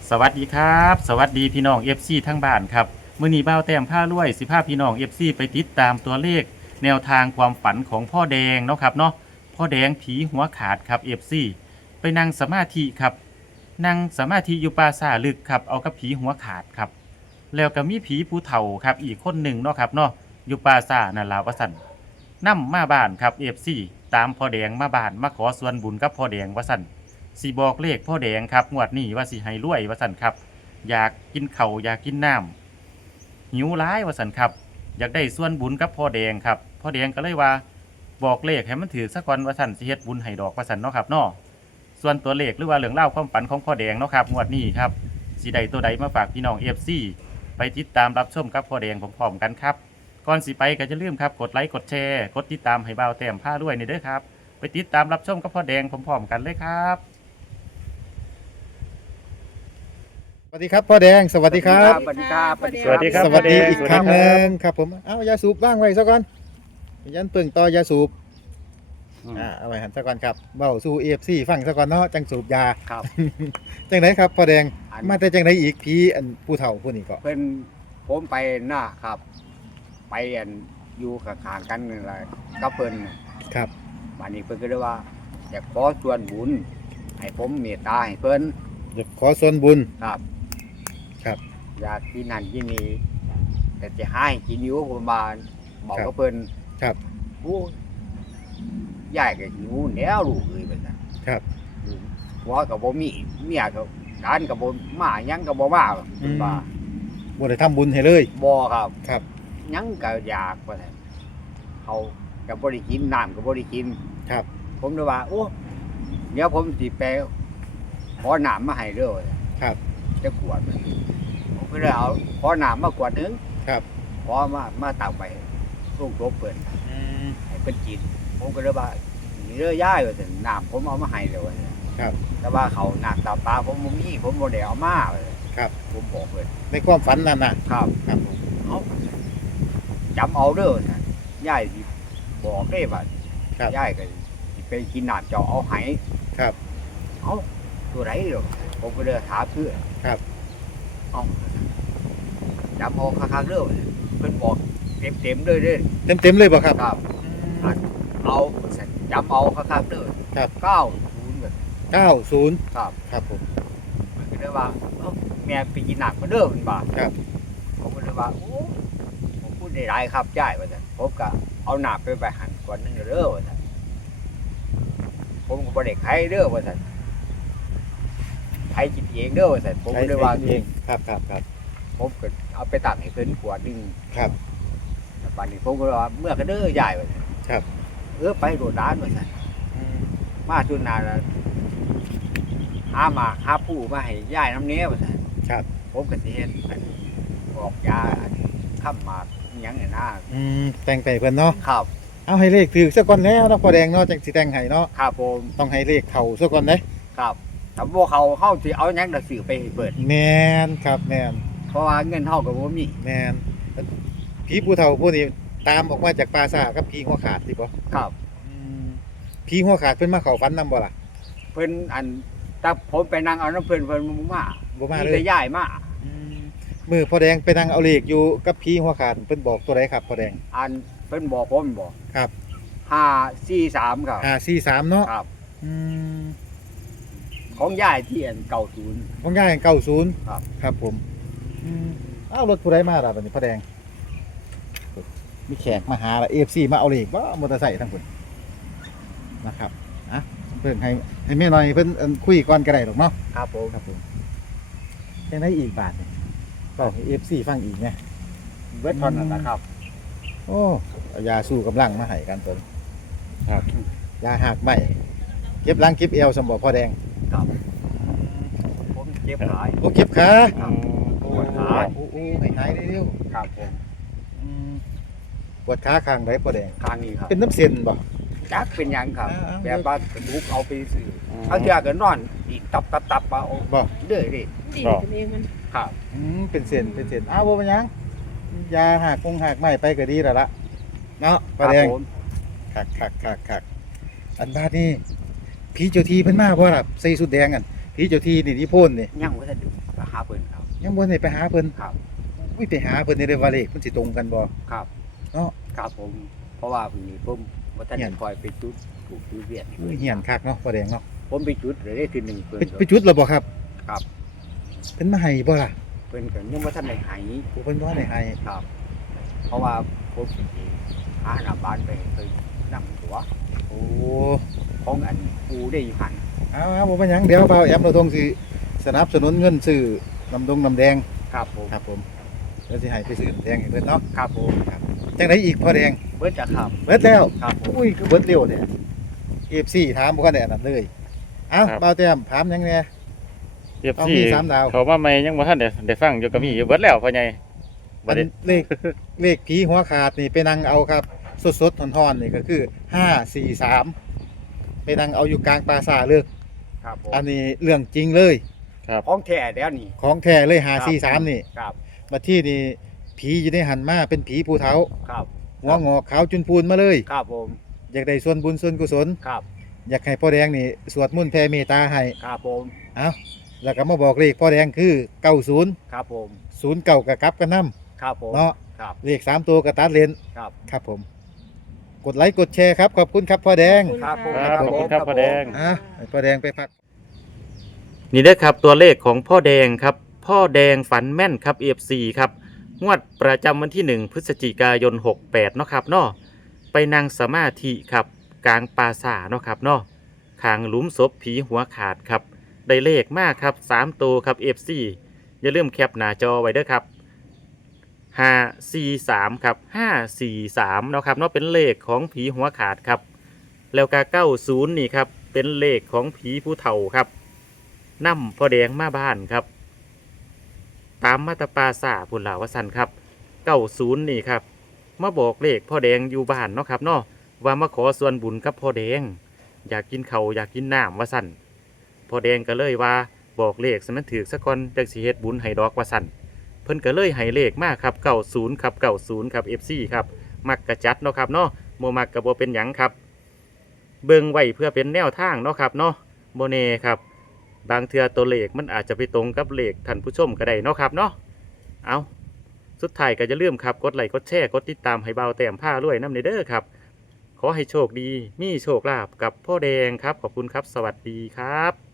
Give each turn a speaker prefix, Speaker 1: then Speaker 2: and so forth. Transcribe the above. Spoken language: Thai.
Speaker 1: สวัสดีครับสวัสดีพี่น้อง FC ทั้งบ้านครับมื้อนี้บ่าวแต้มผ้ารวยสิพาพี่น้อง FC ไปติดตามตัวเลขแนวทางความฝันของพ่อแดงเนาะครับเนาะพ่อแดงผีหัวขาดครับ FC ไปนั่งสมาธิครับนั่งสมาธิอยู่ป่าซ่าลึกครับเอากับผีหัวขาดครับแล้วก็มีผีผู้เฒ่าครับอีกคนหนึ่งเนาะครับเนาะอยู่ป่าซ่านั่นล่ะว่าซั่นนำมาบ้านครับ FC ตามพ่อแดงมาบ้านมาขอส่วนบุญกับพ่อแดงว่าซั่น สิบอกเลขพ่อแดงครับงวดนี้ว่าสิให้รวยว่าสันครับอยากกินเข่าวอยากกินน้ำหิวร้ายว่าสันครับอยากได้ส่วนบุญกับพ่อแดงครับพ่อแดงก็เลยว่าบอกเลขให้มันถือสักวันว่าสันสิเฮ็ดบุญให้ดอกว่าสันเนาะครับเนาะส่วนตัวเลขหรือว่าเรื่องเล่าวความฝันของพ่อแดงเนาะครับงวดนี้ครับสิได้ตัวใดมาฝากพี่น้อง FC ไปติดตามรับชมกับพ่อแดงพร้อมๆกันครับก่อนสิไปก็จะลืมครับกดไลค์กดแชร์กดติดตามให้บ่าวแต้มผ้าด้วยนี่เด้อครับไปติดตามรับชมกับพ่อแดงพร้อมๆกันเลยครับ
Speaker 2: สวัสดีครับพ่อแดงสวัสดีครับ
Speaker 3: สวัสดีครับ
Speaker 1: สวัสดีครับ
Speaker 2: สวัสดี
Speaker 1: พ่อแดง
Speaker 2: อีกครั้งหนึ่งครับผมเอายาสูบว่างไว้ซะก่อนยันเปิ่งต่อยาสูบเอาไว้หันซะก่อนครับเบ้าสู้ AFC ฟังซะก่อนเนาะจังสูบยา
Speaker 3: ครับ
Speaker 2: จังไหนครับพ่อแดง
Speaker 3: อัน
Speaker 2: มาแต่จังไหนอีกผีอันผู้เฒ่าผู้นี้ก็
Speaker 3: เพิ่นผมไปหน้าครับ ไปอันอยู่ข้างๆกันนี่แหละก็เพิ่นน่ะ
Speaker 2: ครับ
Speaker 3: วันนี้เพิ่นก็เลยว่าอยากขอส่วนบุญให้ผมเมตตาให้เพิ่น
Speaker 2: อยากขอส่วนบุญ
Speaker 3: ครับ
Speaker 2: ครับ
Speaker 3: อยากกินนั่นกินนี่แต่จะให้กินอยู่ประมาณบอกกับเพิ่น
Speaker 2: ครับ
Speaker 3: โอ้ยายก็หิวแล้วลูกเอ้ยเพิ่นน่ะ
Speaker 2: ครับ
Speaker 3: ผัวก็บ่มีเมียก็ร้านก็บ่มาหยังก็บ่มาเพิ่นว่า
Speaker 2: บ่ได้ทำบุญให้เลย
Speaker 3: บ่ครับ
Speaker 2: ครับ
Speaker 3: ยังก็อยากว่าแต่นเขาก็บ่ได้กินน้ำก็บ่ได้กิน
Speaker 2: ครับ
Speaker 3: ผมเลยว่าโอ้เดี๋ยวผมสิไปขอน้ำมาให้เด้อว่าซั่น
Speaker 2: ครับ
Speaker 3: จะขวดมันผมก็เลยเอาขอน้ำมาขวดหนึง
Speaker 2: ครับ
Speaker 3: ขอมาตักไปลูกโตเพิ่น
Speaker 2: อืม
Speaker 3: ให้เพิ่นกิน ผมก็เลยว่านี่เด้อย่ายว่าซั่นน้ำผมเอามาให้แล้วว่าซั่น
Speaker 2: ครับ
Speaker 3: แต่ว่าเขาน้ำตาปลาผมบ่มีผมบ่ได้เอามาว่าซั่น
Speaker 2: ครับ
Speaker 3: ผมบอกเพิ่น
Speaker 2: ในความฝันนั่นน่ะ
Speaker 3: ครับ
Speaker 2: ครับผม
Speaker 3: เอาจำเอาเด้อนะยายสิบอกได้ว่า
Speaker 2: ครับ
Speaker 3: ยายก็สิไปกินน้ำเจาะเอาไห
Speaker 2: ครับ
Speaker 3: เอาตัวไหนหรอกผมก็เลยถามเพื่อน
Speaker 2: ครับ
Speaker 3: เอาจำเอาคักๆเด้อเพิ่นบอกเต็มๆเลยเด้อ
Speaker 2: เต็มเลยบ่ครับ
Speaker 3: ครับเอาจำเอาคักๆเด้อ
Speaker 2: ครับ
Speaker 3: 90แบบ
Speaker 2: 90
Speaker 3: ครับ
Speaker 2: ครับผม
Speaker 3: มันก็เลยว่าเอ้าแม่ไปกินน้ำก็เด้อเพิ่นว่า
Speaker 2: ครับ
Speaker 3: ผมก็เลยว่าโอ้ผมพูดได้หลายครับยายว่าซั่นผมก็เอาน้ำไปหั่นก่อนนึงเด้อว่าซั่นผมก็บ่ได้ขายเด้อว่าซั่นใครกินเองเด้อว่าซั่นผมก็เลยว่า
Speaker 2: เองครับครับครับ
Speaker 3: ผมก็เอาไปตักให้เพิ่นขวดหนึง
Speaker 2: ครับ
Speaker 3: แล้วบัดนี้ผมก็เลยว่าเมื่อก็เด้อยายว่าซั่น
Speaker 2: ครับ
Speaker 3: ไปโดดร้านว่าซั่นมาจุนนาแล้วหาหมากหาผู้มาให้ยายน้ำเนี้ยว่าซั่น
Speaker 2: ครับ
Speaker 3: ผมก็สิเฮ็ดอันบอกยาอันค้ำหมากอิหยังเนี่ยนะ
Speaker 2: แต่งไปเพิ่นเนาะ
Speaker 3: ครับ
Speaker 2: เอาให้เลขถือซะก่อนแล้วเนาะพ่อแดงเนาะจังสิแต่งให้เนาะ
Speaker 3: ครับผม
Speaker 2: ต้องให้เลขเข้าซะก่อนเด้
Speaker 3: ครับถ้าบ่เขาเฮาสิเอาหยังน่ะซื้อไปให้เปิด
Speaker 2: แม่นครับแม่น
Speaker 3: เพราะว่าเงินเฮาก็บ่มี
Speaker 2: แม่นผีผู้เฒ่าผู้นี้ตามออกมาจากป่าซ่ากับผีหัวขาดสิบ่
Speaker 3: ครับ
Speaker 2: ผีหัวขาดเพิ่นมาเข้าฝันนำบ่ล่ะ
Speaker 3: เพิ่นอันถ้าผมไปนั่งเอาน้ำเพิ่นบ่มา
Speaker 2: บ่มา
Speaker 3: มี
Speaker 2: เล
Speaker 3: แต่
Speaker 2: ย
Speaker 3: ย้ายมา
Speaker 2: มื้อพ่อแดงไปนั่งเอาเลขอยู่กับผีหัวขาดเพิ่นบอกตัวใดครับพ่อแดง
Speaker 3: อันเพิ่นบอกผมบอก
Speaker 2: ครับ
Speaker 3: 543ครับ
Speaker 2: 543เนาะ
Speaker 3: ครับ
Speaker 2: อืม
Speaker 3: ของย้ายที่อัน90
Speaker 2: ของย่าย90
Speaker 3: ครับ
Speaker 2: ครับผมอ้าวรถผู้ใดมาล่ะบัดนี้พ่อแดงมีแขกมาหาละ AFC มาเอาเลขบ่มอเตอร์ไซค์ทั้งพุ่นนะครับอ่ะเพิ่นให้แม่หน่อยเพิ่นคุยก่อนก็ได้ดอกเนาะ
Speaker 3: ครับผม
Speaker 2: ครับผมจังได๋อีกบาทนี่ก็ให้ AFC ฟังอีกไง
Speaker 3: เบิดเท่านั้นนะครับ
Speaker 2: โอ้เอายาสู้กำลังมาให้กันตัวครับยาหักใหม่เก็บหลังเก็บเอวสมบ่พ่อแดง
Speaker 3: ครับผมเจ็บหลาย
Speaker 2: โอ้เก็บขา
Speaker 3: ครับ
Speaker 2: โอ้
Speaker 3: ปวดขา
Speaker 2: โอ้ให้หายเร็ว
Speaker 3: ครับผม
Speaker 2: ๆปวดขาข้างใดพ่อแดง
Speaker 3: ข้างนี้ครับ
Speaker 2: เป็นน้ำเส้นบ่
Speaker 3: จักเป็นหยังครับ
Speaker 2: อ่า
Speaker 3: แบบว่ากระดูกเอาไปซื้อเอาเทื่อก็นอนอีกตับเอา
Speaker 2: บ่
Speaker 3: เด้อดิ
Speaker 4: ดีกันเองมัน
Speaker 3: ครับ
Speaker 2: เป็นเส้นอ้าวบ่เป็นหยังยาหักใหม่ไปก็ดีแล้วล่ะเนาะพ่อแดง
Speaker 3: ผม
Speaker 2: คักอันบาดนี้ผีเจ้าที่เพิ่นมาบ่ล่ะใส่สุดแดงกันผีเจ้าที่นี่ที่โพ่นนี่
Speaker 3: ยังบ่ทันดูไปหาเพิ่นครับ
Speaker 2: ยังบ่ได้ไปหาเพิ่น
Speaker 3: ครับ
Speaker 2: อุ้ยไปหาเพิ่นนี่ได้ว่าเลขมันสิตรงกันบ่
Speaker 3: ครับ
Speaker 2: เนาะ
Speaker 3: ครับผม เพราะว่าผมบ่ทัน
Speaker 2: เหี้ย
Speaker 3: ได้
Speaker 2: น
Speaker 3: คอยไปจุดถูกจุดเวียน
Speaker 2: อุ้ยเฮียนคักเนาะพ่อแดงเนาะ
Speaker 3: ผมไปจุดเลยได้ทีหนึ่งเพิ่น
Speaker 2: ไปจุดแล้วบ่ครับ
Speaker 3: ครับ
Speaker 2: เพิ่นมาให้บ่ล่ะ
Speaker 3: เพิ่นก็ยังบ่ทันได้ใหาย
Speaker 2: โอ้เพิ่นบ่ได้ให้
Speaker 3: ครับ เพราะว่าผมสิหาหน้าบ้านไปเคยนำตัว
Speaker 2: โอ้
Speaker 3: ของอันปูได้อยู่หัน
Speaker 2: เอาบ่เป็นหยังเดี๋ยวเบาแอมเราทงสิสนับสนุนเงินซื้อน้ำดงน้ำแดง
Speaker 3: ครับผม
Speaker 2: ครับผมเดี๋ยวสิให้ไปซื้อน้ำแดงให้เพิ่นเนาะ
Speaker 3: ครับผม
Speaker 2: จังไดอีกพ่อแดง
Speaker 3: เบิดจะครับ
Speaker 2: เบิดแล้ว
Speaker 3: ครับผม
Speaker 2: อุ้ยคือเบิดเร็วเนี่ย FC ถามบ่คันได้อันนั้นเลยเอ้า
Speaker 1: ครับ
Speaker 2: เบาแต้มถามหยังแหน่
Speaker 1: FC
Speaker 2: ต้องมีสามดาว
Speaker 1: เขามาใหม่ยังบ่ทันได้ฟังอยู่ก็มีอยู่เบิดแล้วพ่อใหญ่บ่
Speaker 2: อัน
Speaker 1: ได้
Speaker 2: เลขผีหัวขาดนี่ไปนั่งเอาครับ สดๆทอนๆนี่ก็คือ543ไปนั่งเอาอยู่กลางปราสาทเลย
Speaker 3: ครับผม
Speaker 2: อันนี้เรื่องจริงเลย
Speaker 1: ครับ
Speaker 3: ของแท้แล้วนี่
Speaker 2: ของแท้เลย543นี่
Speaker 3: ครับ
Speaker 2: มาที่นี่ผีอยู่ในหันมาเป็นผีภูเทา
Speaker 3: ครับ
Speaker 2: หัวงอกขาวจุนพูนมาเลย
Speaker 3: ครับผม
Speaker 2: อยากได้ส่วนบุญส่วนกุศล
Speaker 3: ครับ
Speaker 2: อยากให้พ่อแดงนี่สวดมนต์แผ่เมตตาให้
Speaker 3: ครับผม
Speaker 2: เอาแล้วก็มาบอกเลขพ่อแดงคือ90
Speaker 3: ครับผม
Speaker 2: 09กับกลับกันนํ
Speaker 3: ครับผม
Speaker 2: เนาะ
Speaker 3: ครับ
Speaker 2: เลข3ตัวกับตัดเลน
Speaker 3: ครับ
Speaker 2: ครับผม กดไลค์กดแชร์ครับขอบคุณครับพ่อแดง
Speaker 3: ครับผม
Speaker 1: ครับขอบคุณครับพ่อแดง
Speaker 2: อ่ะให้พ่อแดงไปพัก
Speaker 1: นี่เด้อครับตัวเลขของพ่อแดงครับ พ่อแดงฝันแม่นครับ FC ครับงวดประจำวันที่ 1 พฤศจิกายน 68 เนาะครับเนาะไปนั่งสมาธิครับกลางปราสาทเนาะครับเนาะขางหลุมศพผีหัวขาดครับได้เลขมากครับ3ตัวครับ FC อย่าลืมแคปหน้าจอไว้เด้อครับ543ครับ543เนาะครับเนาะเป็นเลขของผีหัวขาดครับแล้วก็90นี่ครับเป็นเลขของผีผู้เฒ่าครับนำพ่อแดงมาบ้านครับตามมาตราปาสาพุ่นลาวสันครับ90นี่ครับมาบอกเลขพ่อแดงอยู่บ้านเนาะครับเนาะว่ามาขอส่วนบุญกับพ่อแดงอยากกินเขาวอยากกินน้ำว่าสันพ่อแดงก็เลยว่าบอกเลขสมันถือสักคนจังสิเฮ็ดบุญให้ดอกว่าสันเพิ่นก็เลยให้เลขมากครับ90ครับ90ครับ FC ครับมักกระจัดเนาะครับเนาะโมมักกระบ่เป็นหยังครับเบิ่งไว้เพื่อเป็นแนวทางเนาะครับเนาะโมเน่ครับบางเทื่อตัวเลขมันอาจจะไปตรงกับเลขท่านผู้ชมก็ได้เนาะครับเนาะเอาสุดท้ายก็จะลืมครับกดไลค์กดแชร์กดติดตามให้เบาแต้มผ้ารวยน้ำเด้อครับขอให้โชคดีมีโชคลาภกับพ่อแดงครับขอบคุณครับสวัสดีครับ